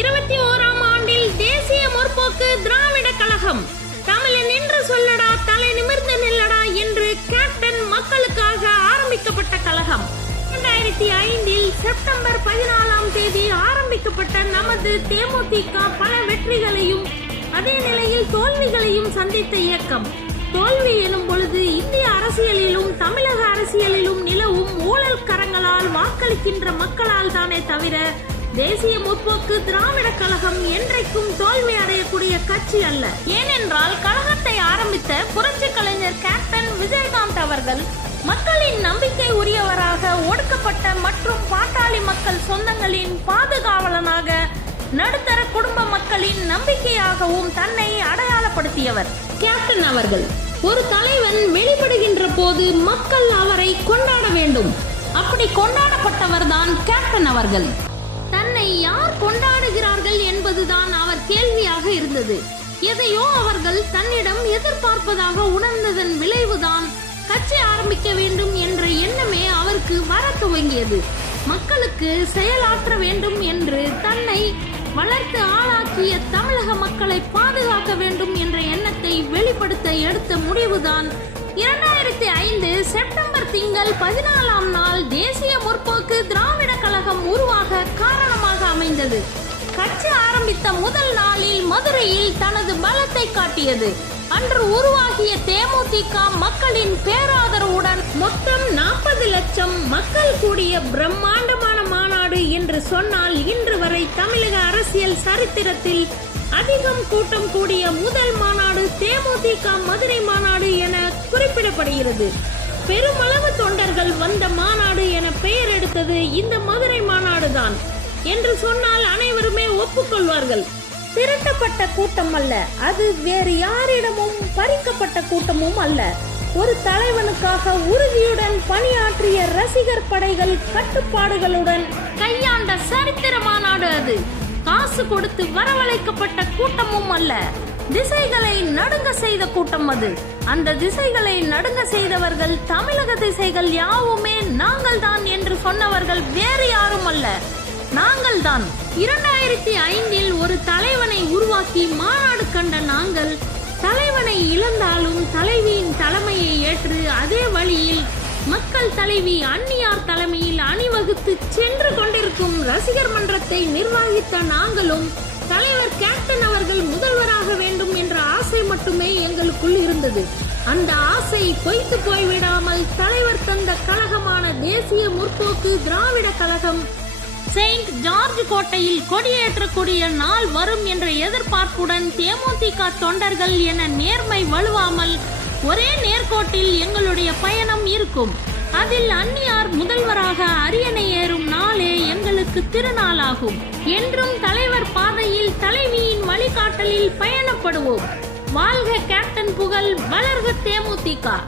இருபத்தி ஓராம் ஆண்டில் தேசிய முற்போக்கு திராவிட கழகம். தமிழன் என்று சொல்லடா தலை நிமிர்ந்து நில்லடா என்று கேப்டன் மக்களுக்காக ஆரம்பிக்கப்பட்ட கழகம். இரண்டாயிரத்தி ஐந்தில் செப்டம்பர் பதினாலாம் தேதி ஆரம்பிக்கப்பட்ட நமது தேமுதிக பல வெற்றிகளையும் அதே நிலையில் தோல்விகளையும் சந்தித்த இயக்கம். தோல்வி எனும் பொழுது இந்திய அரசியலிலும் தமிழக அரசியலிலும் நிலவும் ஊழல் கரங்களால் வாக்களிக்கின்ற மக்களால் தானே தவிர தேசிய முற்போக்கு திராவிட கழகம் என்றைக்கும் தோல்வி அடையக்கூடிய கட்சி அல்ல. ஏனென்றால் கழகத்தை ஆரம்பித்த புரட்சி கலைஞர் கேப்டன் விஜயகாந்த் அவர்கள் மக்களின் நம்பிக்கை உரியவராக ஒடுக்கப்பட்ட மற்றும் பாட்டாளி மக்கள் சொந்தங்களின் பாதுகாவலனாக நடுத்தர குடும்ப மக்களின் நம்பிக்கையாகவும் தன்னை அடையாளப்படுத்தியவர். கேப்டன் அவர்கள் ஒரு தலைவன் வெளிப்படுகின்ற போது மக்கள் அவரை கொண்டாட வேண்டும். அப்படி கொண்டாடப்பட்டவர்தான் கேப்டன் அவர்கள். தன்னை யார் கொண்டாடுகிறார்கள் என்பதுதான் அவர் கேள்வியாக இருந்தது. எதையோ அவர்கள் தன்னிடம் எதிர்பார்ப்பதாக உணர்ந்ததன் விளைவுதான் கட்சி ஆரம்பிக்க வேண்டும் என்ற எண்ணமே அவருக்கு வர துவங்கியது. மக்களுக்கு செயலாற்ற வேண்டும் என்று தன்னை வளர்த்து ஆளாக்கிய தமிழக மக்களை பாதுகாக்க வேண்டும் என்ற எண்ணத்தை வெளிப்படுத்த எடுத்த முடிவுதான் இரண்டாயிரத்தி ஐந்து செப்டம்பர் திங்கள் பதினாலாம் நாள் தேசிய முற்போக்கு திராவிட கழகம் உருவாக காரணமாக ஆரம்பித்த முதல் நாளில் மதுரையில் தனது பலத்தை காட்டியது. அன்று உருவாகிய தேமுதிக மக்களின் பேராதரவுடன் மொத்தம் நாற்பது லட்சம் மக்கள் கூடிய பிரம்மாண்டமான மாநாடு என்று சொன்னால் இன்று வரை தமிழக அரசியல் சரித்திரத்தில் அதிகம் கூட்டம் கூடிய முதல் மாநாடு தேமுதிக மதுரை மாநாடு என குறிப்பிடப்படுகிறது. பெருமளவு தொண்டர்கள் வந்த மாநாடு என பெயர் எடுத்தது இந்த மதுரை மாநாடுதான். என்று சொன்னால் அனைவருமே ஒப்புக்கொள்வார்கள். திரட்டப்பட்ட கூட்டம் அல்ல. அது வேறு யாரிடமும் பறிக்கப்பட்ட கூட்டமும் அல்ல. ஒரு தலைவனுக்காக உறுதியுடன் பணியாற்றிய ரசிகர் படைகள் கட்டுப்பாடுகளுடன் கையாண்ட சரித்திர மாநாடு அது. காசு கொடுத்து வரவழைக்கப்பட்ட கூட்டமும் அல்ல. திசைகளை நடுங்க செய்த கூட்டம் அது. அந்த திசைகளை நடுங்க செய்தவர்கள் தமிழக திசைகள் யாவுமே நாங்கள் தான் என்று சொன்னவர்கள் வேறு யாரும் அல்ல. நாங்கள் தான் இரண்டாயிரத்தி ஐந்தில் ஒரு தலைவனை உருவாக்கி மாநாடு கண்ட நாங்கள் தலைவனை இழந்தாலும் தலைவியின் தலைமையை ஏற்று அதே வழியில் மக்கள் தலைவி அன்னியார் தலைமையில் அணிவகுத்து சென்று கொண்டிருக்கும் ரசிகர் மன்றத்தை நிர்வகித்த நாங்களும் தலைவர் கேப்டன் அவர்கள் முதல்வராக வேண்டும் என்ற ஆசை மட்டுமே எங்களுக்குள் இருந்தது. அந்த ஆசை பொய்த்து போய்விடாமல் தலைவர் தந்த கழகமான தேசிய முற்போக்கு திராவிட கழகம் செயின்ட் ஜார்ஜ் கோட்டையில் கொடியேற்றக்கூடிய நாள் வரும் என்ற எதிர்பார்ப்புடன் தேமுதிக தொண்டர்கள் என நேர்மை வலுவாமல் ஒரே நேர்கோட்டில் எங்களுடைய பயணம் இருக்கும். அதில் அந்நியார் முதல்வராக அரியணை ஏறும் நாளே எங்களுக்கு திருநாளாகும். என்றும் தலைவர் பாதையில் தலைவியின் வழிகாட்டலில் பயணப்படுவோம். வாழ்க கேப்டன் புகழ் வளர்க தேமுதிக.